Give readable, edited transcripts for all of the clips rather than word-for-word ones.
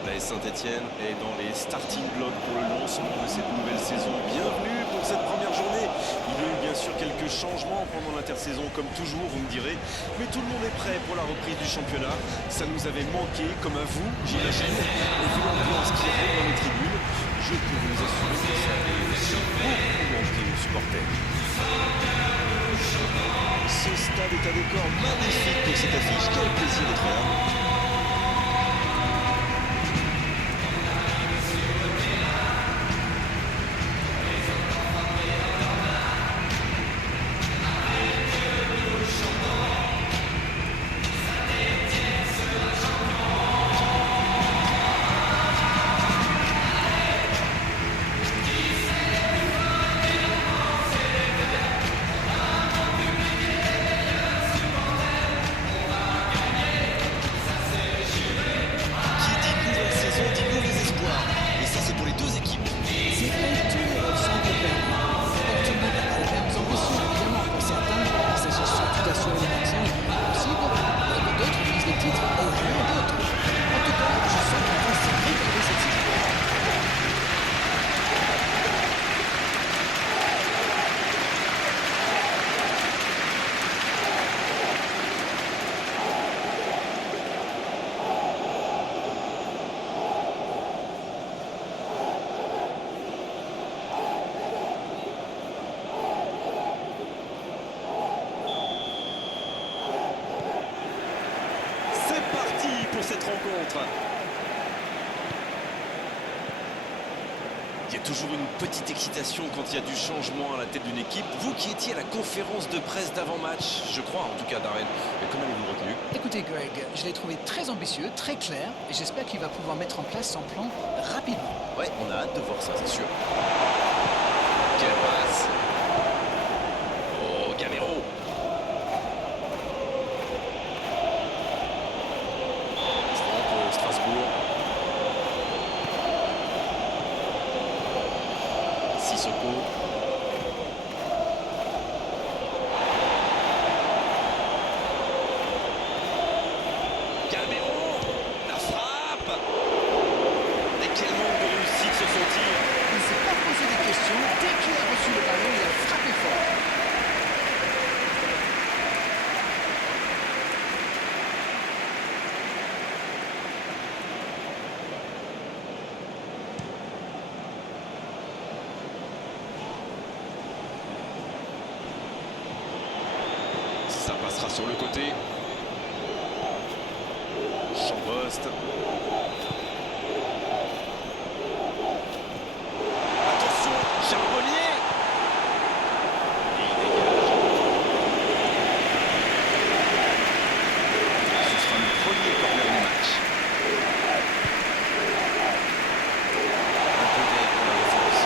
La Saint-Etienne est dans les starting blocks pour le lancement de cette nouvelle saison. Bienvenue pour cette première journée. Il y a eu bien sûr quelques changements pendant l'intersaison, comme toujours, vous me direz. Mais tout le monde est prêt pour la reprise du championnat. Ça nous avait manqué, comme à vous, j'imagine. Et vu l'ambiance qui règne dans les tribunes, je peux vous assurer que ça avait aussi beaucoup manqué aux supporters. Ce stade est un décor magnifique pour cette affiche. Quel plaisir d'être là. Cette rencontre. Il y a toujours une petite excitation quand il y a du changement à la tête d'une équipe. Vous qui étiez à la conférence de presse d'avant-match, je crois en tout cas, Darren, mais comment avez-vous retenu? Écoutez Greg, je l'ai trouvé très ambitieux, très clair, et j'espère qu'il va pouvoir mettre en place son plan rapidement. Ouais, on a hâte de voir ça, c'est sûr. Quelle passe! Oh, Gamero! Strasbourg. Sissoko. Gamero. La frappe. Et quel manque de réussite ce sont-ils? Il ne s'est pas posé des questions. Dès qu'il a reçu le ballon, il a frappé fort. Ça passera sur le côté. Chambost. Attention, Charbonnier. Et il dégage. Ce sera le premier corner du match. Un peu d'aide pour la défense.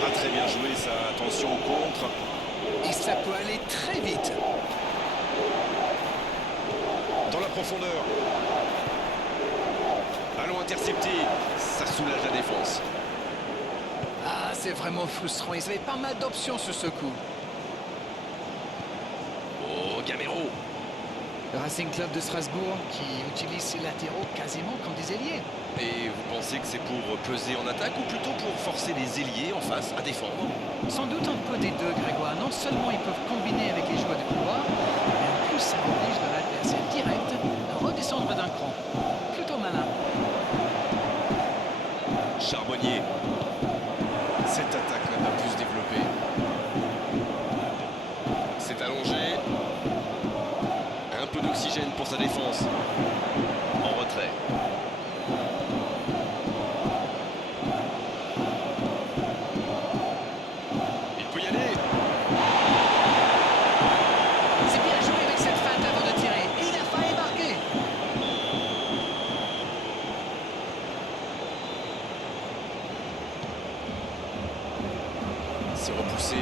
Pas très bien joué ça. Attention au contre. Et ça peut aller très vite. Dans la profondeur. Ballon intercepté. Ça soulage la défense. Ah, c'est vraiment frustrant. Ils avaient pas mal d'options sur ce coup. Oh, Gamero. Le Racing Club de Strasbourg qui utilise ses latéraux quasiment comme des ailiers. Et vous pensez que c'est pour peser en attaque ou plutôt pour forcer les ailiers en face à défendre? Sans doute un peu des deux, Grégoire. Non seulement ils peuvent combiner avec les joueurs de couloir, mais en plus ça oblige leur adversaire direct à redescendre d'un cran. Plutôt malin. Charbonnier. Cette attaque n'a pas pu se développer. C'est allongé. Un peu d'oxygène pour sa défense. En retrait. Il peut y aller. C'est bien joué avec cette feinte avant de tirer. Et il a failli marquer. C'est repoussé.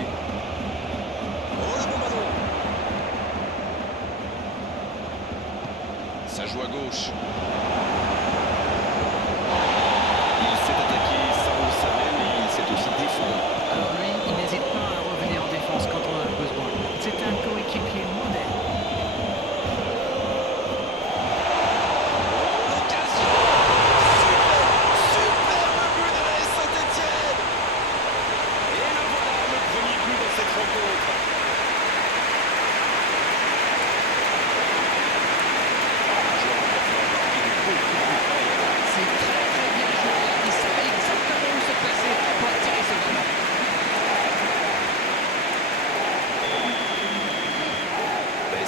Oh, la bombe à l'eau. Ça joue à gauche. Il s'est attaqué, ça on le savait, mais il s'est aussi défendu. Alors lui, il n'hésite pas à revenir en défense quand on en a besoin. C'est un coéquipier modèle.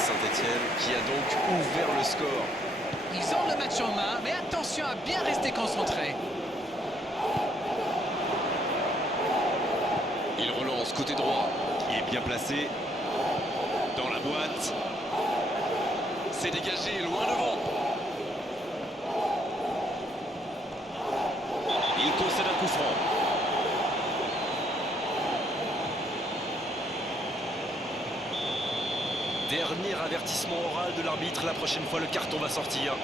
Saint-Etienne qui a donc ouvert le score. Ils ont le match en main, mais attention à bien rester concentré. Il relance côté droit, qui est bien placé. Dans la boîte. C'est dégagé, loin devant. Il concède un coup franc. Dernier avertissement oral de l'arbitre. La prochaine fois, le carton va sortir.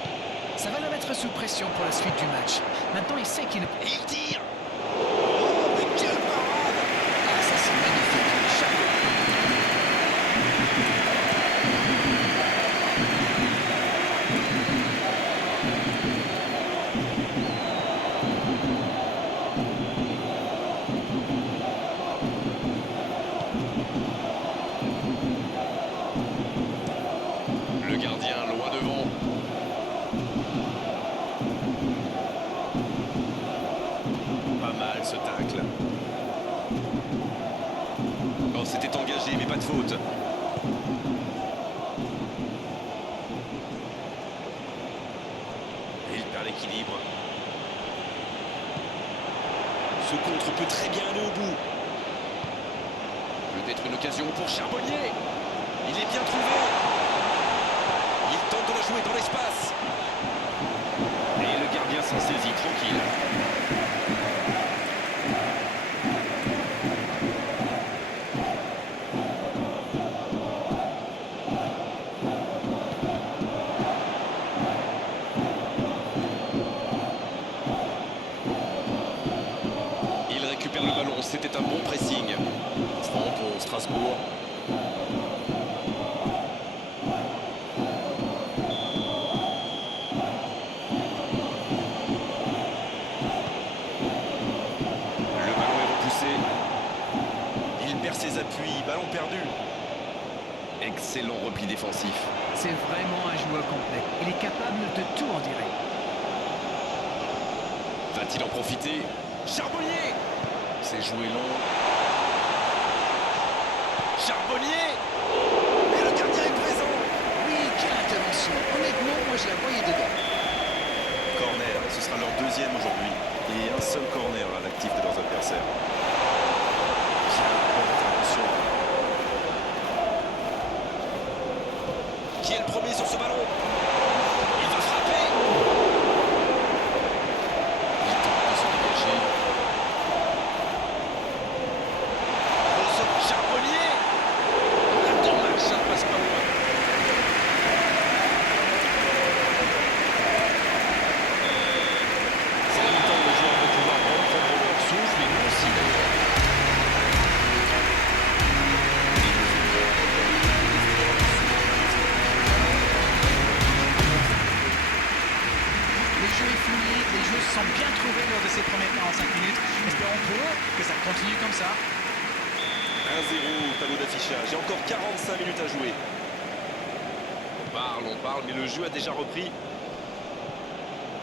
Ça va le mettre sous pression pour la suite du match. Maintenant, il sait qu'il ne... Et il tire. Oh, mais quelle parade! Ah, ça c'est magnifique. Chapeau. Le gardien loin devant. Pas mal ce tacle. Oh, c'était engagé, mais pas de faute. Et il perd l'équilibre. Ce contre peut très bien aller au bout. Peut-être une occasion pour Charbonnier. Il est bien trouvé. Il tente de la jouer dans l'espace. Et le gardien s'en saisit tranquille. Il récupère le ballon. C'était un bon pressing. Franc pour Strasbourg. Ses appuis, ballon perdu. Excellent repli défensif. C'est vraiment un joueur complet. Il est capable de tout en direct. Va-t-il en profiter? Charbonnier! C'est joué long. Charbonnier! Et le gardien est présent! Oui, quelle intervention. Honnêtement, moi je la voyais dedans. Corner, ce sera leur deuxième aujourd'hui. Et un seul corner à l'actif de leurs adversaires. Qui est le premier sur ce ballon? Il va frapper. Il tente de se dégager. Charbonnier. Dommage, ça ne passe pas loin. C'est la mi-temps, les joueurs vont pouvoir reprendre leur souffle et nous aussi d'ailleurs. Les jeux se sont bien trouvés lors de ces premières 45 minutes. Espérons pour eux que ça continue comme ça. 1-0 au tableau d'affichage. Il y a encore 45 minutes à jouer. On parle, mais le jeu a déjà repris.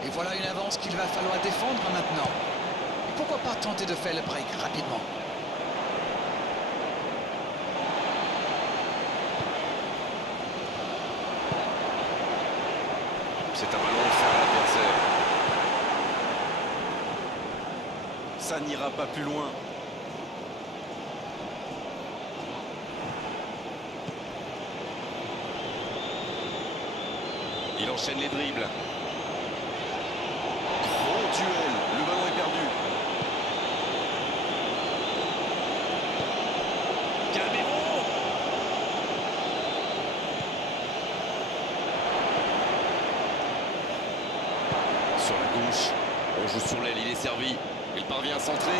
Et voilà une avance qu'il va falloir défendre maintenant. Et pourquoi pas tenter de faire le break rapidement? C'est un ballon offert à l'adversaire. Ça n'ira pas plus loin. Il enchaîne les dribbles. Gros duel. Le ballon est perdu. Camero. Sur la gauche. On joue sur l'aile, il est servi. Il parvient à centrer.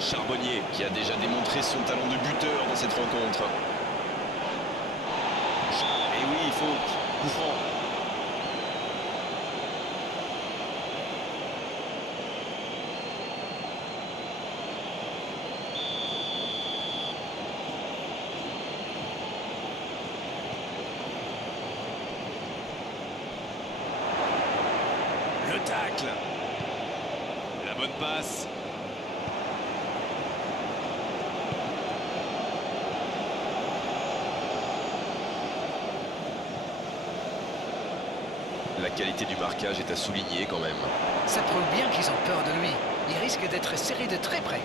Charbonnier qui a déjà démontré son talent de buteur dans cette rencontre. Et oui, il faut coup franc. Le tacle. La bonne passe. La qualité du marquage est à souligner quand même. Ça prouve bien qu'ils ont peur de lui. Il risque d'être serré de très près.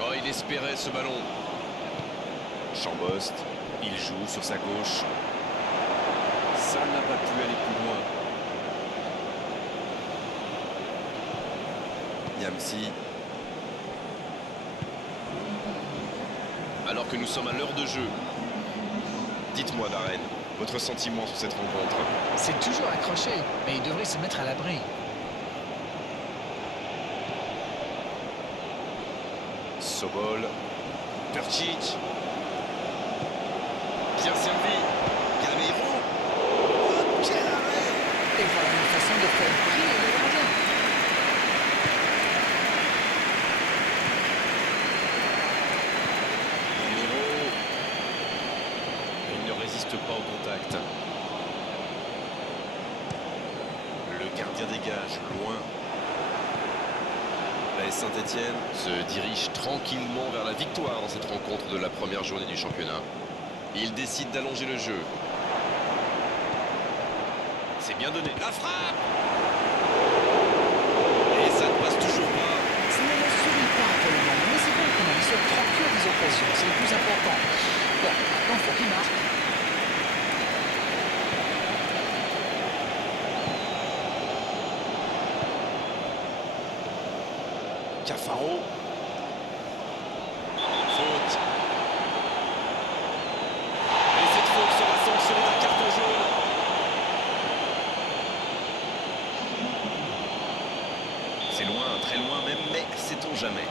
Oh, il espérait ce ballon. Chambost, il joue sur sa gauche. Ça n'a pas pu aller plus loin. Yamsi. Alors que nous sommes à l'heure de jeu. Dites-moi, Darren, votre sentiment sur cette rencontre? C'est toujours accroché, mais il devrait se mettre à l'abri. Sobol. Percic. Bien servi. Gameiro. Oh, quel arrêt! Et voilà une façon de faire briller le gardien. Gameiro. Il ne résiste pas au contact. Le gardien dégage, loin. La Saint-Etienne se dirige tranquillement vers la victoire dans cette rencontre de la première journée du championnat. Il décide d'allonger le jeu. C'est bien donné. La frappe! Et ça ne passe toujours pas. Ça ne le sourit pas pour le moment, mais c'est bon quand même. Il se procure des occasions, c'est le plus important. Bon, maintenant il faut qu'il marque. Cafaro. Faute. Et cette faute sera sanctionnée d'un carton jaune. C'est loin, très loin même, mais sait-on jamais.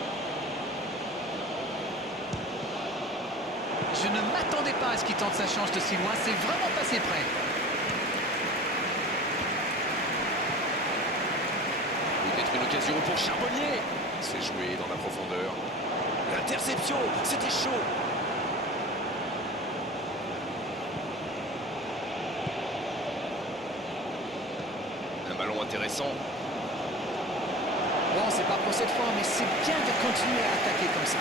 Je ne m'attendais pas à ce qu'il tente sa chance de si loin, c'est vraiment passé près. Peut-être une occasion pour Charbonnier. C'est joué dans la profondeur. L'interception, c'était chaud. Un ballon intéressant. Bon, c'est pas pour cette fois, mais c'est bien de continuer à attaquer comme ça.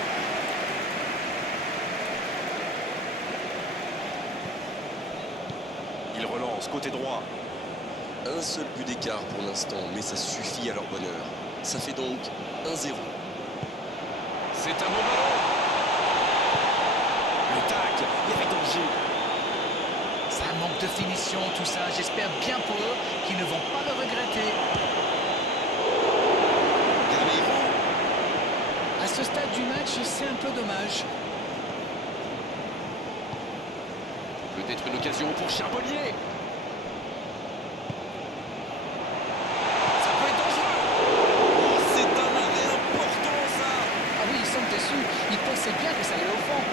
Il relance côté droit. Un seul but d'écart pour l'instant, mais ça suffit à leur bonheur. Ça fait donc 1-0. C'est un bon ballon. Le tac, il y avait danger. Ça manque de finition, tout ça. J'espère bien pour eux qu'ils ne vont pas le regretter. Gameiro. À ce stade du match, c'est un peu dommage. Peut-être une occasion pour Charbonnier. Ça peut être dangereux. Oh, c'est un arrêt important, ça. Ah oui, ils sont déçus. Ils pensaient bien que ça allait au fond.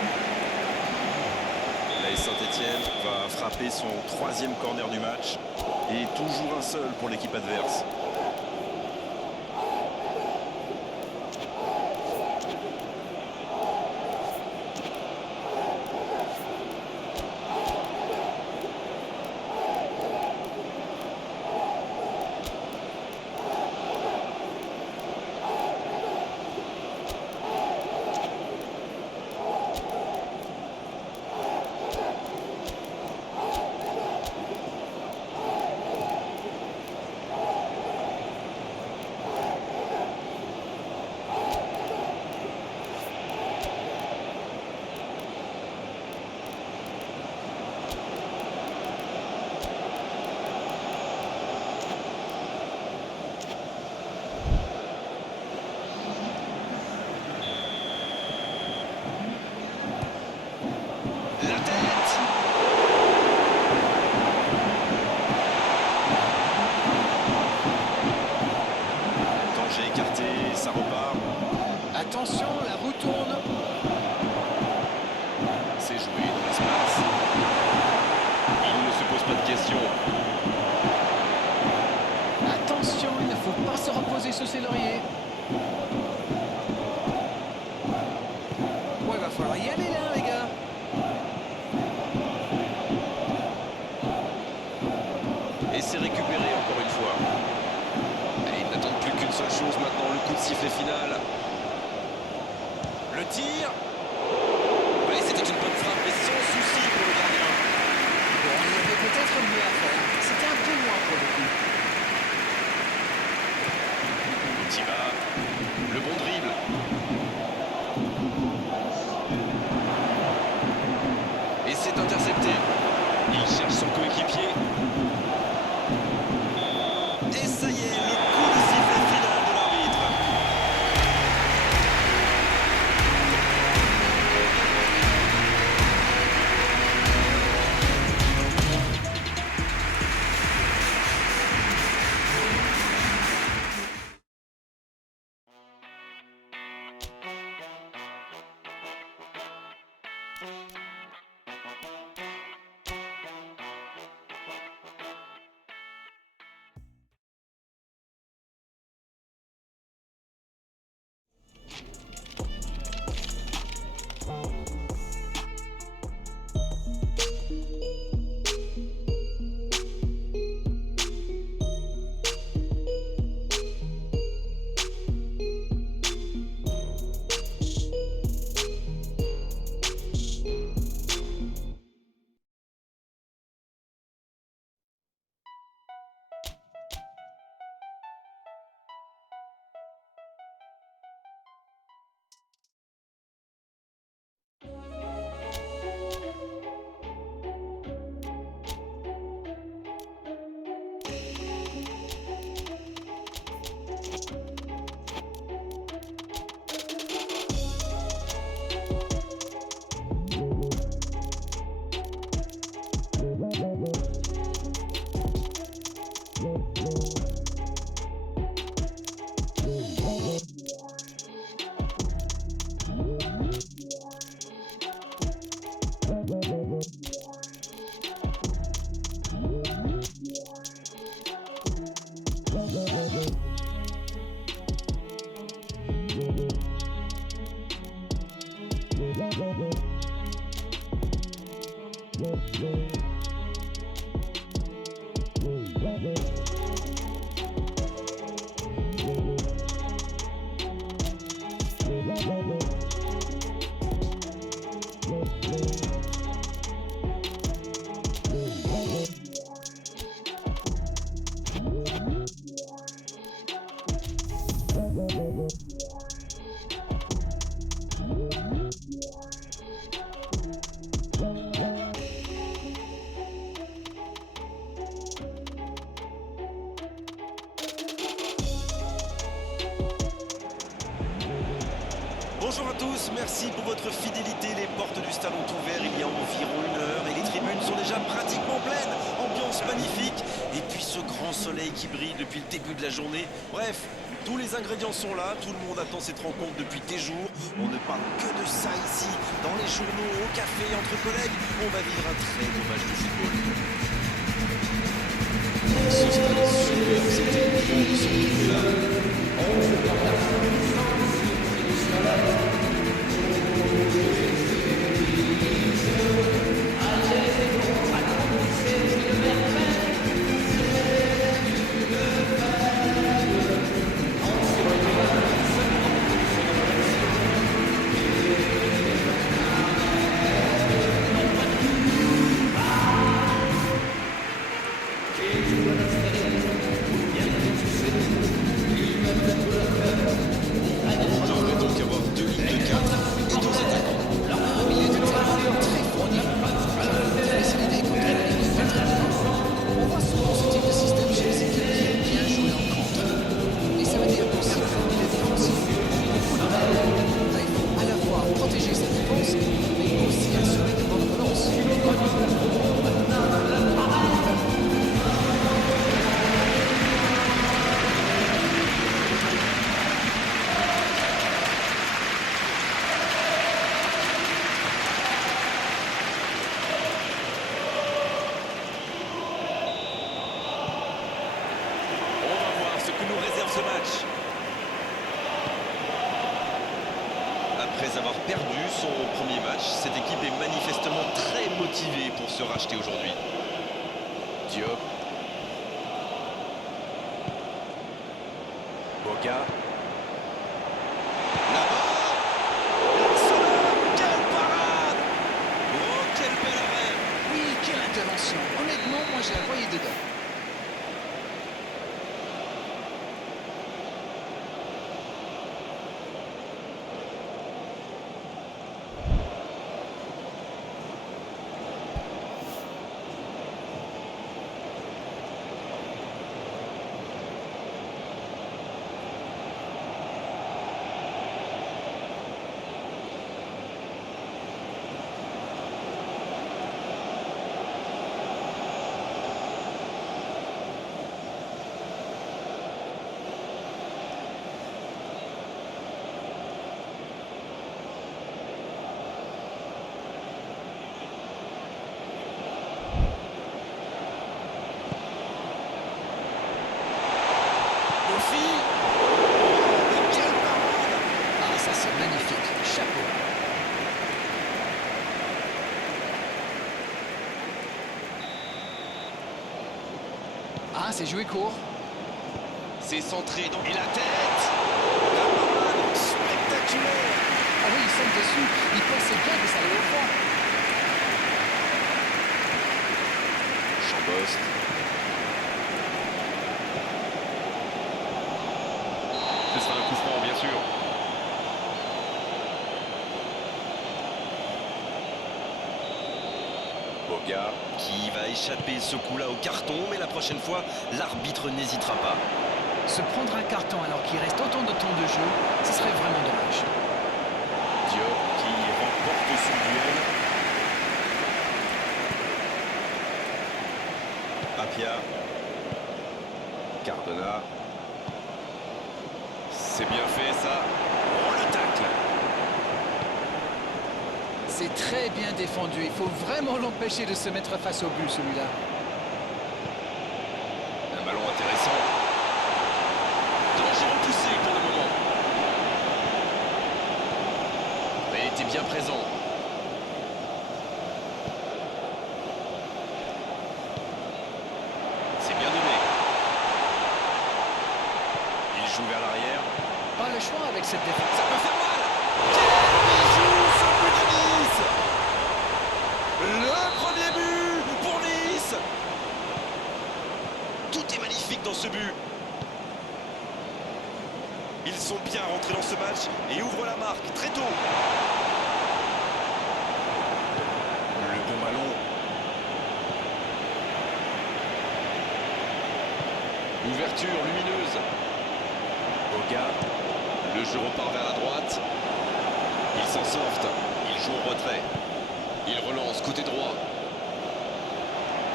La Saint-Etienne va frapper son 3e corner du match. Et toujours un seul pour l'équipe adverse. Attention, la roue tourne. C'est joué dans l'espace. Il ne se pose pas de questions. Attention, il ne faut pas se reposer sur ses lauriers. Ouais, va falloir y aller là, les gars. Et c'est récupéré encore une fois. Et ils n'attendent plus qu'une seule chose maintenant, le coup de sifflet final. Le tir. Ouais, c'était une bonne frappe, mais sans souci pour le gardien. peut-être mieux à faire. C'était un peu loin pour le coup. Motiva, le bon dribble. Et c'est intercepté. Il cherche son coéquipier. Et ça y est, le coup de sifflet final de l'arbitre. Bonjour à tous, merci pour votre fidélité. Les portes du stade ont ouvert il y a environ 1 heure et les tribunes sont déjà pratiquement pleines. Ambiance magnifique et puis ce grand soleil qui brille depuis le début de la journée. Bref, tous les ingrédients sont là, tout le monde attend cette rencontre depuis des jours. On ne parle que de ça ici, dans les journaux, au café, entre collègues. On va vivre un très beau match de football. Ce stade est super, c'était une grande surprise là. Après avoir perdu son premier match, cette équipe est manifestement très motivée pour se racheter aujourd'hui. Diop. Boga. Là-bas. Quelle parade! Oh, quel bel arrêt! Oui, quelle intervention. Honnêtement, moi je la voyais dedans. Mais quelle parade! Ah, ça c'est magnifique. Chapeau. Ah, c'est joué court. C'est centré dans... Et la tête! La parade spectaculaire! Ah oui, il saute dessus. Il pensait bien que ça allait au fond. Chambost. Ce sera un coup franc, bien sûr. Boga qui va échapper ce coup-là au carton, mais la prochaine fois, l'arbitre n'hésitera pas. Se prendre un carton alors qu'il reste autant de temps de jeu, ce serait vraiment dommage. Diop qui remporte son duel. Apia. Cardona. C'est bien fait ça. Oh, le tacle. C'est très bien défendu. Il faut vraiment l'empêcher de se mettre face au but, celui-là. Un ballon intéressant. Danger repoussé pour le moment. Mais il était bien présent. C'est bien donné. Il joue vers l'arrière. Pas le choix avec cette défense. Ça peut faire mal. Quel bijou ce but de Nice! Le premier but pour Nice! Tout est magnifique dans ce but. Ils sont bien rentrés dans ce match et ouvrent la marque très tôt. Le bon ballon. Ouverture lumineuse. Boga. Le jeu repart vers la droite. Ils s'en sortent. Ils jouent en retrait. Ils relancent côté droit.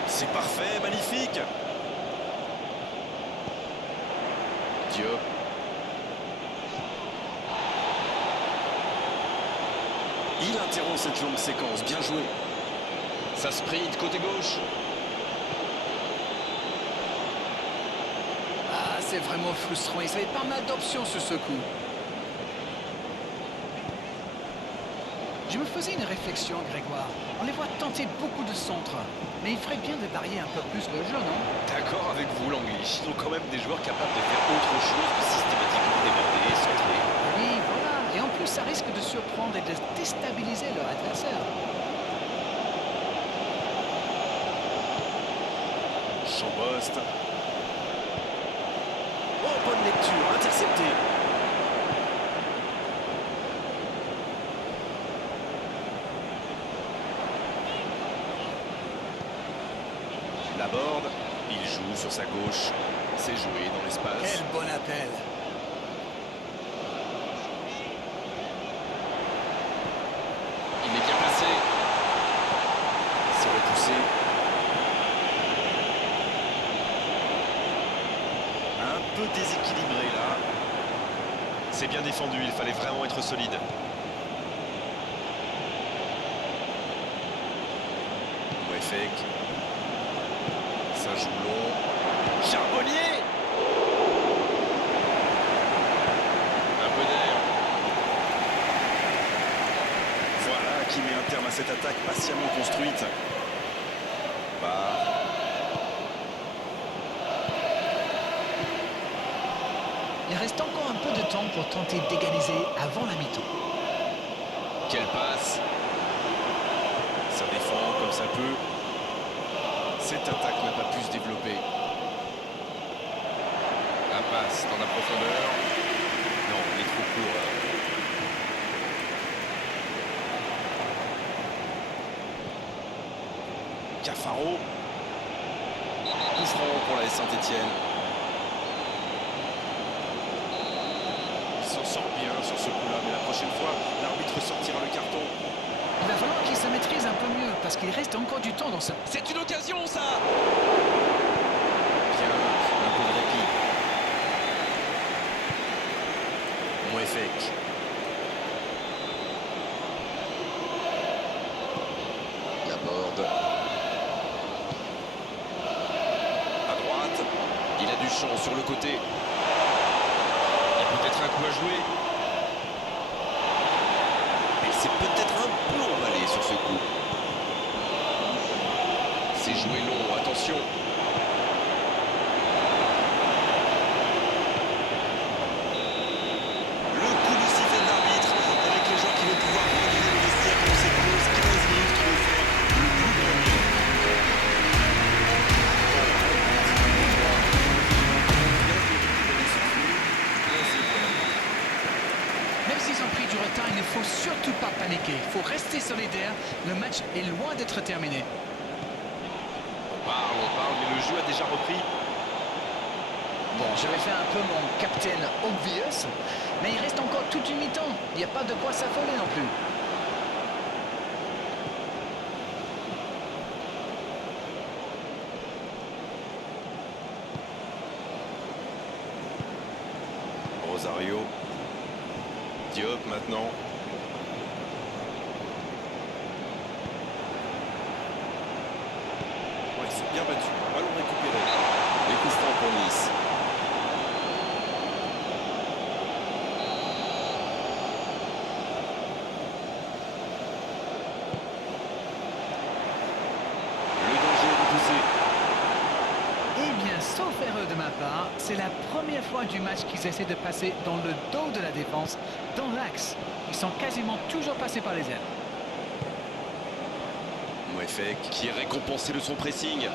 C'est parfait, magnifique. Diop. Il interrompt cette longue séquence. Bien joué. Ça sprint côté gauche. Ah, c'est vraiment frustrant. Ils avaient pas mal d'options sur ce coup. Je me faisais une réflexion, Grégoire. On les voit tenter beaucoup de centres. Mais il ferait bien de varier un peu plus le jeu, non? D'accord avec vous, Langlish. Ils ont quand même des joueurs capables de faire autre chose que systématiquement déborder, centrer. Oui, voilà. Et en plus, ça risque de surprendre et de déstabiliser leur adversaire. Chambost. Oh, bonne lecture, intercepté. Laborde, il joue sur sa gauche. C'est joué dans l'espace. Quel bon appel. Il est bien placé. C'est repoussé. Un peu déséquilibré là. C'est bien défendu, il fallait vraiment être solide. Mouefek. Ça joue long. Charbonnier. Un peu d'air. Voilà qui met un terme à cette attaque patiemment construite. Bah. Il reste encore un peu de temps pour tenter d'égaliser avant la mi-temps. Quelle passe. Ça défend comme ça peut. Cette attaque n'a pas pu se développer. La passe dans la profondeur. Non, il est trop court. Cafaro. Coup franc pour la Saint-Etienne. Il s'en sort bien sur ce coup-là, mais la prochaine fois, l'arbitre sortira le carton. Il va falloir qu'il se maîtrise un peu mieux parce qu'il reste encore du temps dans ça. C'est une occasion, ça. Bien, un peu de répit. Moefek. Laborde. À droite. Il a du champ sur le côté. Il y a peut-être un coup à jouer. Il s'est peut-être un peu emballé sur ce coup. C'est joué long, attention. Le coup du sifflet de l'arbitre avec les gens qui vont pouvoir rentrer le vestiaire pour ces 15 minutes qui vont faire le plus grand bien. Même s'ils ont pris du retard, il ne faut surtout pas paniquer. Il faut rester solidaire. Le match est loin d'être terminé. On parle, mais le jeu a déjà repris. Bon, j'avais fait un peu mon captain obvious, mais il reste encore toute une mi-temps. Il n'y a pas de quoi s'affoler non plus. Rosario. Diop maintenant. Ouais, ils sont bien battus. Ballon récupéré. Les coups francs pour Nice. Le danger est repoussé. Eh bien, sauf erreur de ma part, c'est la première fois du match qu'ils essaient de passer dans le dos de la défense, dans l'axe. Ils sont quasiment toujours passés par les ailes. Moefek qui est récompensé de son pressing.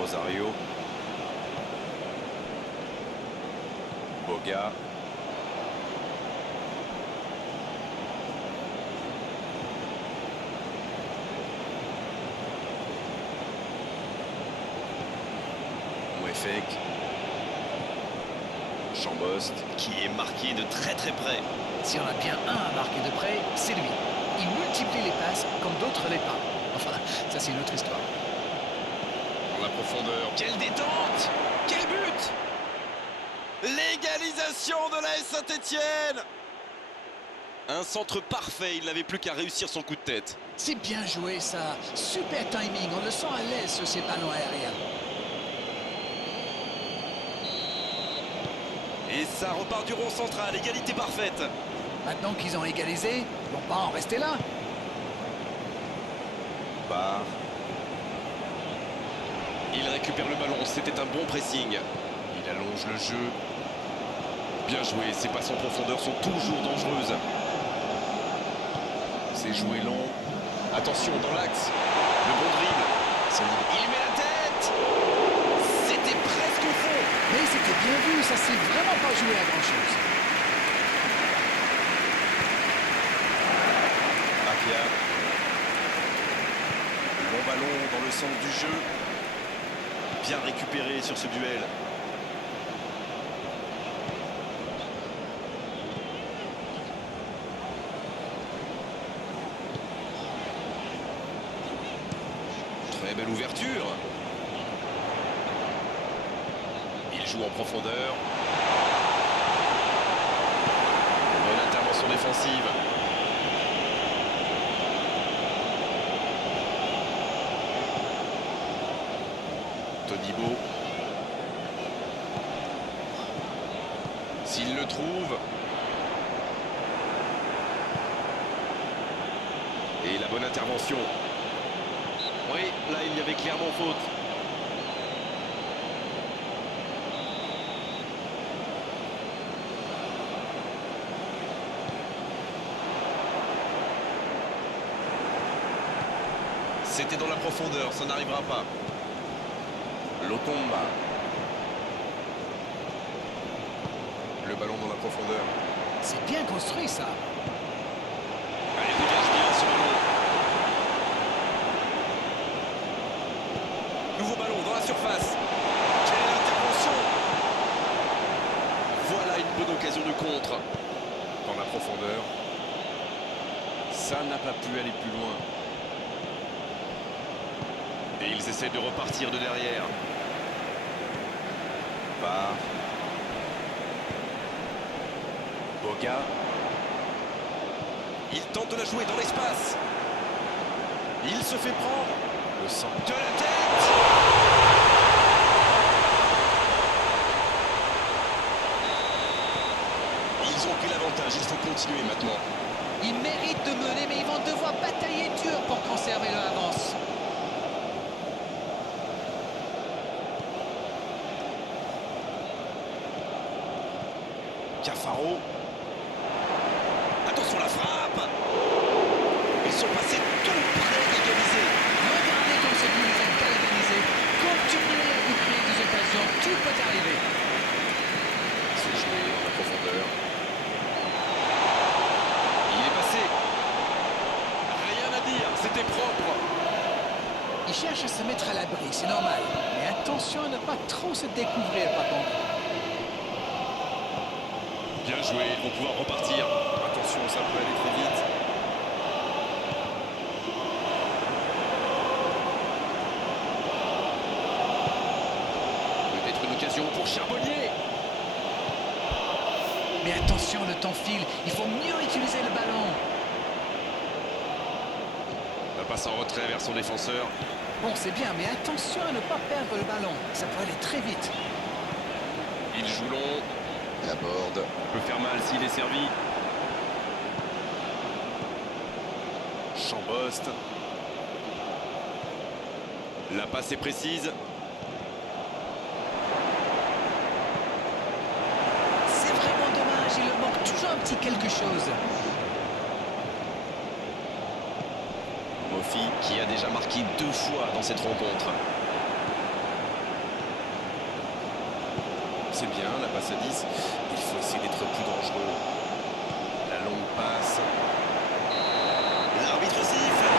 Rosario. Boga. Moefek. Chambost qui est marqué de très près. Si on a bien un à marquer de près, c'est lui. Il multiplie les passes comme d'autres les pas. Enfin, ça c'est une autre histoire. Dans la profondeur. Quelle détente! Quel but! L'égalisation de la Saint-Etienne! Un centre parfait, il n'avait plus qu'à réussir son coup de tête. C'est bien joué ça. Super timing, on le sent à l'aise sur ces ballons aériens. Et ça repart du rond central, égalité parfaite. Maintenant qu'ils ont égalisé, ils vont pas en rester là. Barre. Il récupère le ballon, c'était un bon pressing. Il allonge le jeu. Bien joué, ses passes en profondeur sont toujours dangereuses. C'est joué long. Attention, dans l'axe. Le bon dribble. Il met la tête. C'était presque au fond. Mais c'était bien vu, ça s'est vraiment pas joué à grand-chose. Apia. Bon ballon dans le centre du jeu. Bien récupéré sur ce duel. Très belle ouverture. Il joue en profondeur. Bonne intervention défensive. Todibo. S'il le trouve. Et la bonne intervention. Oui, là il y avait clairement faute. C'était dans la profondeur, ça n'arrivera pas. Lotomba. Le ballon dans la profondeur. C'est bien construit, ça. Allez, dégage bien ce ballon. Nouveau ballon dans la surface. Quelle intervention! Voilà une bonne occasion de contre. Dans la profondeur. Ça n'a pas pu aller plus loin. Et ils essaient de repartir de derrière. Var. Boga. Il tente de la jouer dans l'espace. Il se fait prendre. Le centre. De la tête! Ils ont pris l'avantage, il faut continuer maintenant. Ils méritent de mener, mais ils vont devoir batailler dur pour conserver leur avance. Cafaro. Attention la frappe! Ils sont passés tout près d'égaliser. Regardez comme ce but nous aide à égaliser. Continuez à vous créer des occasions, tout peut arriver. C'est joué dans la profondeur. Il est passé. Rien à dire, c'était propre. Ils cherchent à se mettre à l'abri, c'est normal. Mais attention à ne pas trop se découvrir, par contre. Bien joué, ils vont pouvoir repartir. Attention, ça peut aller très vite. Peut-être une occasion pour Charbonnier. Mais attention, le temps file. Il faut mieux utiliser le ballon. La passe en retrait vers son défenseur. Bon, c'est bien, mais attention à ne pas perdre le ballon. Ça peut aller très vite. Il joue long. La borde. Peut faire mal s'il est servi. Chambost. La passe est précise. C'est vraiment dommage, il leur manque toujours un petit quelque chose. Mofi qui a déjà marqué 2 fois dans cette rencontre. C'est bien, la passe à 10. Il faut essayer d'être plus dangereux. La longue passe. L'arbitre siffle.